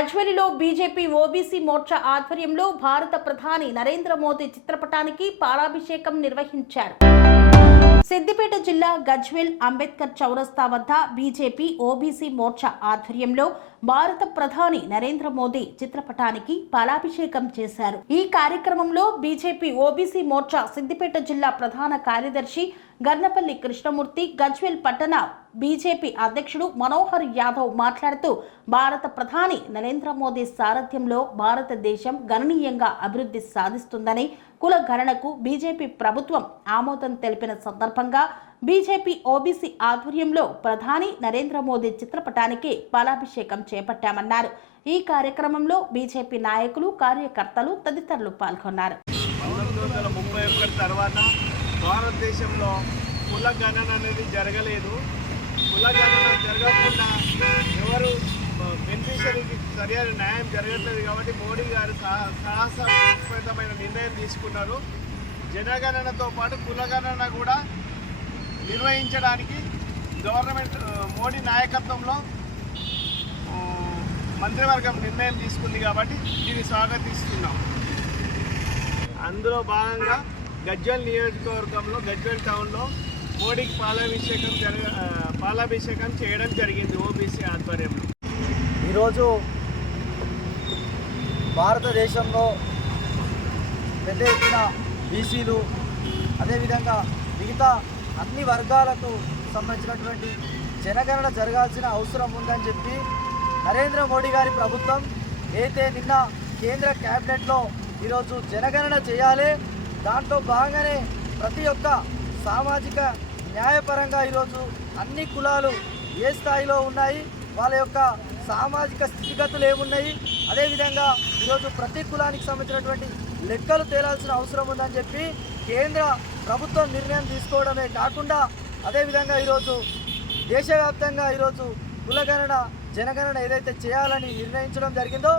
గజ్వెలిలో BJP OBC Morcha ఆధ్వర్యంలో భారత ప్రధాని నరేంద్ర మోదీ చిత్రపటానికి పాలాభిషేకం నిర్వహించారు. సిద్దిపేట జిల్లా గజ్వెల్ అంబేద్కర్ చౌరస్తా వద్ద బీజేపీ ఓబీసీ మోర్చా ఆధ్వర్యంలో భారత ప్రధాని నరేంద్ర మోదీ చిత్రపటానికి పాలాభిషేకం చేశారు. ఈ కార్యక్రమంలో బీజేపీ ఓబీసీ మోర్చా సిద్దిపేట జిల్లా ప్రధాన కార్యదర్శి గర్నపల్లి కృష్ణమూర్తి గజ్వేల్ పట్టణ బీజేపీ అధ్యక్షుడు మనోహర్ యాదవ్ మాట్లాడుతూ భారత ప్రధాని నరేంద్ర మోదీ సారథ్యంలో భారతదేశం గణనీయంగా అభివృద్ధి సాధిస్తుందని కుల గణనకు బీజేపీ ప్రభుత్వం ఆమోదం తెలిపిన సందర్భంగా బీజేపీ ఓబీసీ ఆధ్వర్యంలో ప్రధాని నరేంద్ర మోదీ చిత్రపటానికి పాలాభిషేకం చేపట్టామన్నారు. ఈ కార్యక్రమంలో బీజేపీ నాయకులు కార్యకర్తలు తదితరులు పాల్గొన్నారు. భారతదేశంలో కుల గణన అనేది జరగలేదు. కుల గణన జరగకుండా ఎవరు బెనిఫిషరీకి సరైన న్యాయం జరగట్లేదు కాబట్టి మోడీ గారు సా- నిర్ణయం తీసుకున్నారు. జనగణనతో పాటు కులగణన కూడా నిర్వహించడానికి గవర్నమెంట్ మోడీ నాయకత్వంలో మంత్రివర్గం నిర్ణయం తీసుకుంది కాబట్టి దీన్ని స్వాగతిస్తున్నాం. అందులో భాగంగా గజ్వల్ నియోజకవర్గంలో గజ్వల్ టౌన్లో మోడీకి పాలాభిషేకం జరగ పాలాభిషేకం చేయడం జరిగింది ఓబీసీ ఆధ్వర్యంలో. ఈరోజు భారతదేశంలో పెద్ద ఎత్తున బీసీలు అదేవిధంగా మిగతా అన్ని వర్గాలకు సంబంధించినటువంటి జనగణన జరగాల్సిన అవసరం ఉందని చెప్పి నరేంద్ర మోడీ గారి ప్రభుత్వం అయితే నిన్న కేంద్ర క్యాబినెట్లో ఈరోజు జనగణన చేయాలి దాంట్లో భాగంగానే ప్రతి ఒక్క సామాజిక న్యాయపరంగా ఈరోజు అన్ని కులాలు ఏ స్థాయిలో ఉన్నాయి వాళ్ళ యొక్క సామాజిక స్థితిగతులు ఏమున్నాయి అదేవిధంగా ఈరోజు ప్రతి కులానికి సంబంధించినటువంటి లెక్కలు తేలాల్సిన అవసరం ఉందని చెప్పి కేంద్ర ప్రభుత్వం నిర్ణయం తీసుకోవడమే కాకుండా అదేవిధంగా ఈరోజు దేశవ్యాప్తంగా ఈరోజు కులగణన జనగణన ఏదైతే చేయాలని నిర్ణయించడం జరిగిందో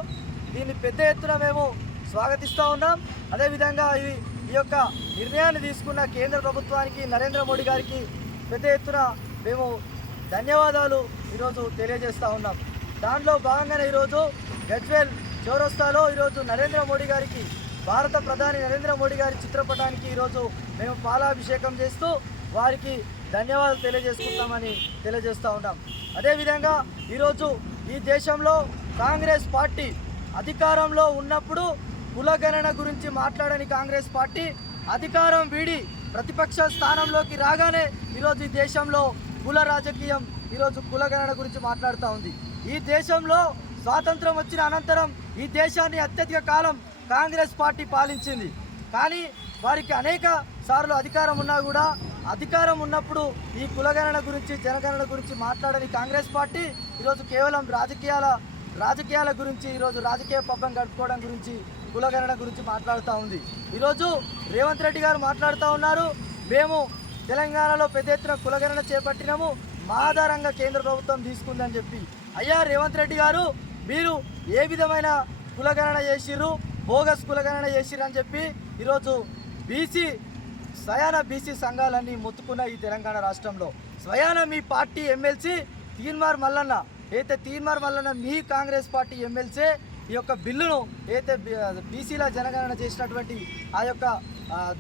దీన్ని పెద్ద ఎత్తున మేము స్వాగతిస్తూ ఉన్నాం. అదేవిధంగా ఇవి ఈ యొక్క నిర్ణయాన్ని తీసుకున్న కేంద్ర ప్రభుత్వానికి నరేంద్ర మోడీ గారికి పెద్ద ఎత్తున మేము ధన్యవాదాలు ఈరోజు తెలియజేస్తూ ఉన్నాం. దాంట్లో భాగంగానే ఈరోజు గజ్వేల్ చౌరస్తాలో ఈరోజు నరేంద్ర మోడీ గారికి భారత ప్రధాని నరేంద్ర మోడీ గారి చిత్రపటానికి ఈరోజు మేము పాలాభిషేకం చేస్తూ వారికి ధన్యవాదాలు తెలియజేసుకుంటామని తెలియజేస్తూ ఉన్నాం. అదేవిధంగా ఈరోజు ఈ దేశంలో కాంగ్రెస్ పార్టీ అధికారంలో ఉన్నప్పుడు కులగణన గురించి మాట్లాడని కాంగ్రెస్ పార్టీ అధికారం వీడి ప్రతిపక్ష స్థానంలోకి రాగానే ఈరోజు ఈ దేశంలో కుల రాజకీయం ఈరోజు కులగణన గురించి మాట్లాడుతూ ఉంది. ఈ దేశంలో స్వాతంత్రం వచ్చిన అనంతరం ఈ దేశాన్ని అత్యధిక కాలం కాంగ్రెస్ పార్టీ పాలించింది. కానీ వారికి అనేక సార్లు అధికారం ఉన్నా కూడా అధికారం ఉన్నప్పుడు ఈ కులగణన గురించి జనగణన గురించి మాట్లాడని కాంగ్రెస్ పార్టీ ఈరోజు కేవలం రాజకీయాల రాజకీయాల గురించి ఈరోజు రాజకీయ పబ్బం గడుపుకోవడం గురించి కులగణన గురించి మాట్లాడుతూ ఉంది. ఈరోజు రేవంత్ రెడ్డి గారు మాట్లాడుతూ ఉన్నారు. మేము తెలంగాణలో పెద్ద ఎత్తున కులగణన చేపట్టినాము. మా ఆధారంగా కేంద్ర ప్రభుత్వం తీసుకుందని చెప్పి. అయ్యా రేవంత్ రెడ్డి గారు మీరు ఏ విధమైన కులగణన చేసిర్రు? బోగస్ కులగణన చేసిర్రు అని చెప్పి ఈరోజు బీసీ స్వయాన బీసీ సంఘాలన్నీ మొత్తుకున్న ఈ తెలంగాణ రాష్ట్రంలో. స్వయాన మీ పార్టీ ఎమ్మెల్సీ తీన్మార్ మల్లన్న అయితే తీన్మార్ మల్లన్న మీ కాంగ్రెస్ పార్టీ ఎమ్మెల్సీ ఈ యొక్క బిల్లును ఏదైతే బీసీల జనగణన చేసినటువంటి ఆ యొక్క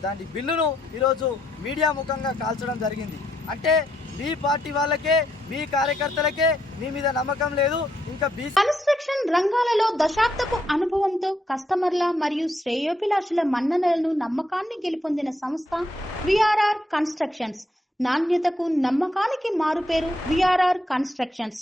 దాని బిల్లును ఈరోజు మీడియా ముఖంగా కాల్చడం జరిగింది. అంటే మీ పార్టీ వాళ్ళకే మీ కార్యకర్తలకే మీ మీద నమ్మకం లేదు. ఇంకా కన్స్ట్రక్షన్ రంగాలలో దశాబ్దపు అనుభవంతో కస్టమర్ల మరియు శ్రేయోభిలాషుల మన్ననలను నమ్మకాన్ని గెలుపొందిన సంస్థ విఆర్ఆర్ కన్స్ట్రక్షన్స్. నాణ్యతకు నమ్మకానికి మారుపేరు VRR constructions.